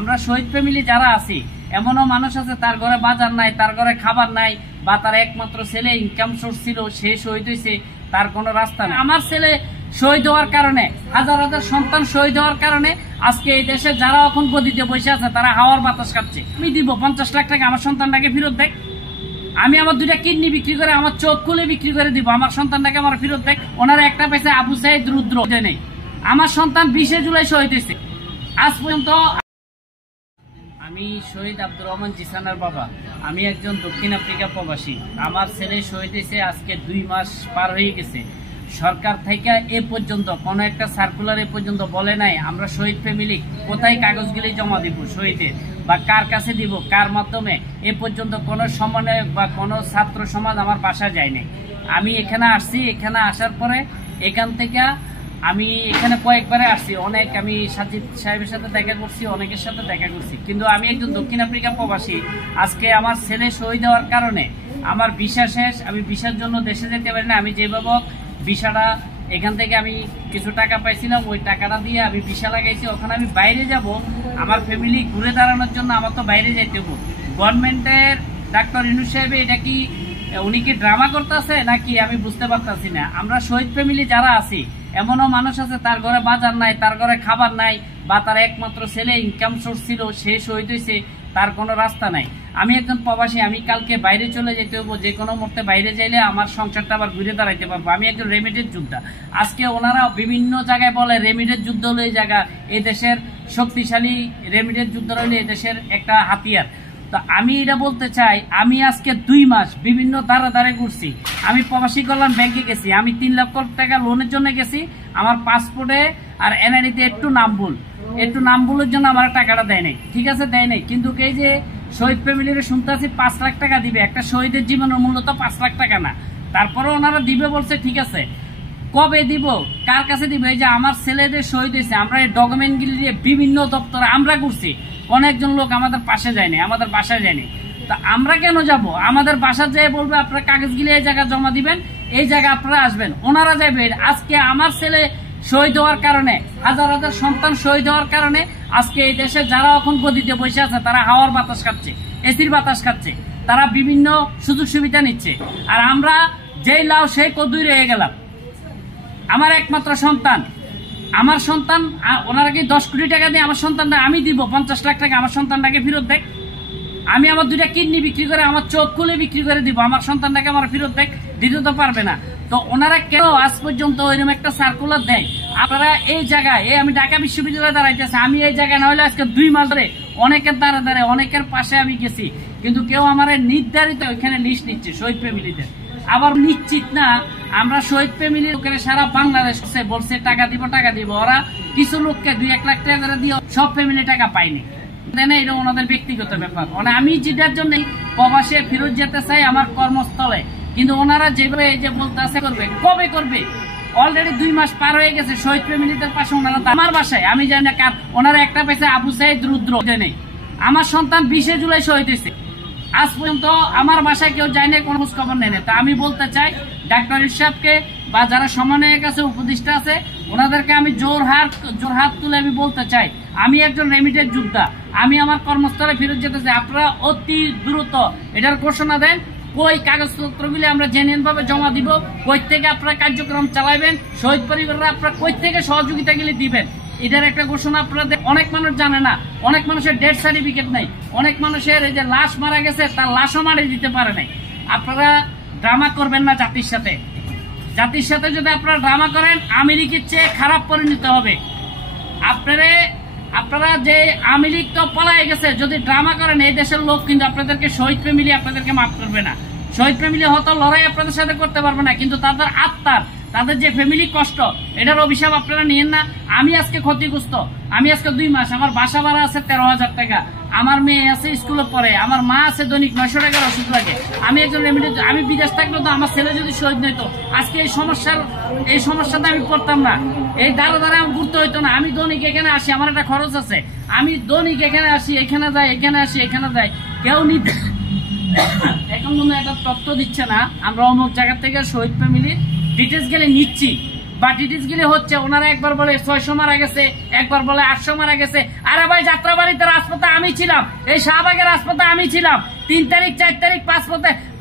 আমরা শহীদ ফ্যামিলি যারা আছি, এমনও মানুষ আছে তার ঘরে বাজার নাই, তার ঘরে খাবার নাই, বা তার একমাত্র ছেলে ইনকাম সোর্স ছিল, সে শহীদ হয়েছে, তার কোনো রাস্তা নেই। আমার ছেলে শহীদ হওয়ার কারণে, হাজার হাজার সন্তান শহীদ হওয়ার কারণে আজকে এই দেশে যারা এখন গদিতে বসে আছে তারা হাওয়ার বাতাস খাচ্ছে। আমি দিব 50 লাখ টাকা আমার সন্তানটাকে ফেরত দেখ। আমি আমার 2টা কিডনি বিক্রি করে, আমার চোখ খুলে বিক্রি করে দিব, আমার সন্তানটাকে আমার ফেরত দেখ। ওনারা একটা পেয়েছে আবু সাইদ রুদ্র নেই। আমার সন্তান 20 জুলাই শহীদ হয়েছে। আজ পর্যন্ত আমি শহীদ আব্দুর রহমান জিসানের বাবা, আমি একজন দক্ষিণ আফ্রিকা প্রবাসী। আমার ছেলে শহীদ হয়েছে আজকে 2 মাস পার হয়ে গেছে। সরকার থেকে এ পর্যন্ত কোনো একটা সার্কুলার এ পর্যন্ত বলে নাই আমরা শহীদ ফ্যামিলি কোথায় কাগজগুলি জমা দিব শহীদের, বা কার কাছে দিব, কার মাধ্যমে। এ পর্যন্ত কোনো সমন্বয়ক বা কোনো ছাত্র সমাজ আমার বাসায় যায় নাই। আমি এখানে আসছি, এখানে আসার পরে এখান থেকে আমি এখানে কয়েকবারে আসছি, আমি সাজিদ সাহেবের সাথে দেখা করছি, অনেকের সাথে দেখা করছি, কিন্তু আমি একজন দক্ষিণ আফ্রিকা প্রবাসী। আজকে আমার ছেলে শহীদ হওয়ার কারণে আমার ভিসা শেষ, আমি ভিসার জন্য দেশে যেতে পারি না। আমি যেভাবে ভিসাটা এখান থেকে আমি কিছু টাকা পাইছিলাম, ওই টাকাটা দিয়ে আমি ভিসা লাগাইছি। ওখানে আমি বাইরে যাব, আমার ফ্যামিলি ঘুরে দাঁড়ানোর জন্য আমার তো বাইরে যাইতে হবে। গভর্নমেন্টের ডাক্তার ইউনূস সাহেব এটা কি উনি কি ড্রামা করতেছে নাকি আমি বুঝতে পারতাছি না। আমরা শহীদ ফ্যামিলি যারা আছি, এমনও মানুষ আছে তার ঘরে বাজার নাই, তার ঘরে খাবার নাই, বা তার একমাত্র ছেলে ইনকাম সোর্স ছিল, সে শহীদ হয়েছে, তার কোনো রাস্তা নাই। আমি একজন প্রবাসী, আমি কালকে বাইরে চলে যেতে হবো, যে কোনো মুহূর্তে বাইরে যাইলে আমার সংসারটা আবার ঘুরে দাঁড়াইতে পারবো। আমি একজন রেমিডের যোদ্ধা। আজকে ওনারা বিভিন্ন জায়গায় বলে রেমিডের যুদ্ধ হলো এই জায়গা, এই দেশের শক্তিশালী রেমিডের যুদ্ধ হইলে এই দেশের একটা হাতিয়ার। তো আমি এটা বলতে চাই, আমি আজকে 2 মাস বিভিন্ন দ্বারে ঘুরছি। আমি প্রবাসী কল্যাণ ব্যাংকে গেছি, আমি 3 লক্ষ টাকা লোনের জন্য গেছি। আমার পাসপোর্টে আর এনআইডিতে একটু নাম ভুলের জন্য আমার টাকাটা দেয় নাই, ঠিক আছে, দেয় নাই। কিন্তু এই যে শহীদ ফ্যামিলির শুনতে আছি 5 লাখ টাকা দিবে, একটা শহীদের জীবনের মূল্য তো 5 লাখ টাকা না। তারপরে ওনারা দিবে বলছে, ঠিক আছে, কবে দিব, কার কাছে দিব? এই যে আমার ছেলেদের শহীদ হয়েছে, আমরা এই ডকুমেন্টগুলি দিয়ে বিভিন্ন দপ্তরে আমরা ঘুরছি, অনেকজন লোক আমাদের পাশে যায়নি, আমাদের বাসায় যায়নি। তা আমরা কেন যাব? আমাদের বাসা যেয়ে বলবে আপনারা কাগজগুলি এই জায়গায় জমা দিবেন, এই জায়গায় আপনারা আসবেন, ওনারা যাবে। আজকে আমার ছেলে শহীদ হওয়ার কারণে, হাজার হাজার সন্তান শহীদ হওয়ার কারণে আজকে এই দেশে যারা এখন গদিতে বসে আছে তারা হাওয়ার বাতাস খাচ্ছে, এসির বাতাস খাচ্ছে, তারা বিভিন্ন সুযোগ সুবিধা নিচ্ছে। আর আমরা যেই লাউ সেই কদুই রয়ে গেলাম। আমার একমাত্র সন্তান, আমার সন্তান, ওনারা কি 10 কোটি টাকা দিয়ে আমার সন্তানটা আমি দিব 50 লাখ টাকা আমার সন্তানটাকে ফেরত দেখ। আমি আমার 2টা কিডনি বিক্রি করে, আমার চোখ খুলে বিক্রি করে দিব, আমার সন্তানটাকে আমার ফেরত দেখ। দিতে তো পারবে না। তো ওনারা কেন আজ পর্যন্ত ওইরকম একটা সার্কুলার দেয়? আপনারা এই জায়গায়, আমি ঢাকা বিশ্ববিদ্যালয়ে দাঁড়াইতেছি, আমি এই জায়গায় না হলে আজকে 2 মাস ধরে অনেকের দ্বারা অনেকের পাশে আমি গেছি, কিন্তু কেউ আমার নির্ধারিত ওইখানে লিস্ট নিচ্ছে শহীদ ফ্যামিলিদের। আবার নিশ্চিত না আমরা শহীদ ফ্যামিলির লোকেরা সারা বাংলাদেশ বলছে টাকা দিব, ওরা কিছু লোককে 2-1 লাখ টাকা করে দিয়ে সব ফ্যামিলি টাকা পায়নি। এটা ওনাদের ব্যক্তিগত ব্যাপার। আমি যেটার জন্য প্রবাসে ফেরত যেতে চাই আমার কর্মস্থলে, কিন্তু ওনারা যেভাবে এই যে বলতে আছে করবে, কবে করবে? অলরেডি 2 মাস পার হয়ে গেছে। শহীদ ফ্যামিলিদের পাশে ওনারা, আমার বাসায় আমি জানি না কার, ওনারা একটা পেয়েছে আবু সাইদ রুদ্র নেই। আমার সন্তান 20 জুলাই শহীদ হয়েছে। আজ পর্যন্ত আমার বাসায় কেউ যায় না, কোনো খোঁজ খবর নেই। তা আমি বলতে চাই ডাক্তার ইরশাদকে বা যারা সমন্বয়ের কাছে উপদেষ্টা আছে ওনাদেরকে আমি জোর হাত তুলে আমি বলতে চাই, আমি একজন রেমিডের যোদ্ধা, আমি আমার কর্মস্থলে ফেরত যেতে চাই। আপনারা অতি দ্রুত এটার ঘোষণা দেন, কই কাগজপত্রগুলি আমরা জেনুইন ভাবে জমা দিব, কই থেকে আপনারা কার্যক্রম চালাবেন, শহীদ পরিবাররা আপনারা কই থেকে সহযোগিতাগুলি দিবেন, এটার একটা ঘোষণা আপনারা। অনেক মানুষ জানে না, অনেক মানুষের ডেথ সার্টিফিকেট নাই, অনেক মানুষের এই যে লাশ মারা গেছে তার লাশও মারিয়ে দিতে পারে নাই। আপনারা ড্রামা করবেন না জাতির সাথে। জাতির সাথে যদি আপনারা ড্রামা করেন, আমেরিকার চেয়ে খারাপ পরিণত হবে। আপনারা যে আওয়ামী লীগ তো পলায় গেছে, যদি ড্রামা করেন এই দেশের লোক কিন্তু আপনাদেরকে, শহীদ ফ্যামিলি আপনাদেরকে মাফ করবে না। শহীদ ফ্যামিলি হয়তো লড়াই আপনাদের সাথে করতে পারবে না, কিন্তু তাদের আত্মার, তাদের যে ফ্যামিলি কষ্ট, এটার অভিশাপ আপনারা নিয়েন না। আমি আজকে ক্ষতিগ্রস্ত, আমি আজকে 2 মাস, আমার বাসা ভাড়া আছে 13,000 টাকা, আমার মেয়ে আছে স্কুলে পড়ে, আমার মা আছে দৈনিক 900 টাকার ওষুধ লাগে। আমি একজন রেমিডেন্ট, আমি বিদেশ থাকলে তো আমার ছেলে যদি শহীদ নইতো আজকে এই সমস্যাটা আমি পড়তাম না, এই দ্বারা আমার ঘুরতে হইতো না। আমি দৈনিক এখানে আসি, আমার একটা খরচ আছে, আমি দৈনিক এখানে আসি, এখানে যাই, এখানে আসি, এখানে যাই, কেউ নিতে এখন মনে একটা তথ্য দিচ্ছে না আমরা অমুক জায়গা থেকে শহীদ ফ্যামিলির ডিটেলস গেলে নিচ্ছি, বাটিটিস গিলে হচ্ছে। ওনারা একবার বলে 600 মারা গেছে, একবার বলে 800 মারা গেছে। আরে ভাই, যাত্রাবাড়িতে রাজপথে আমি ছিলাম, এই শাহবাগের রাজপথে আমি ছিলাম। 3 তারিখ, 4 তারিখ,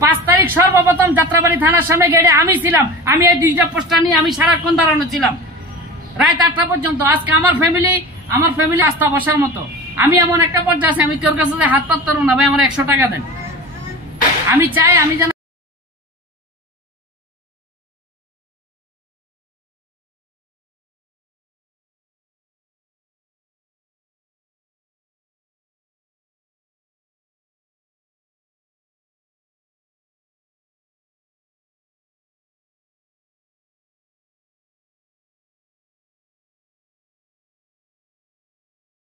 5 তারিখ সর্বপ্রথম যাত্রাবাড়ি থানার সামনে গেটে আমি ছিলাম। আমি এই 2টা পোস্টার নিয়ে আমি সারাক্ষণ দাঁড়ানো ছিলাম রাত 8টা পর্যন্ত। আজকে আমার ফ্যামিলি আস্থা বসার মতো। আমি এমন একটা পর্যায়ে আছি, আমি তোর কাছে হাত পাততে পারবো না ভাই, আমার 100 টাকা দেন। আমি চাই আমি যেন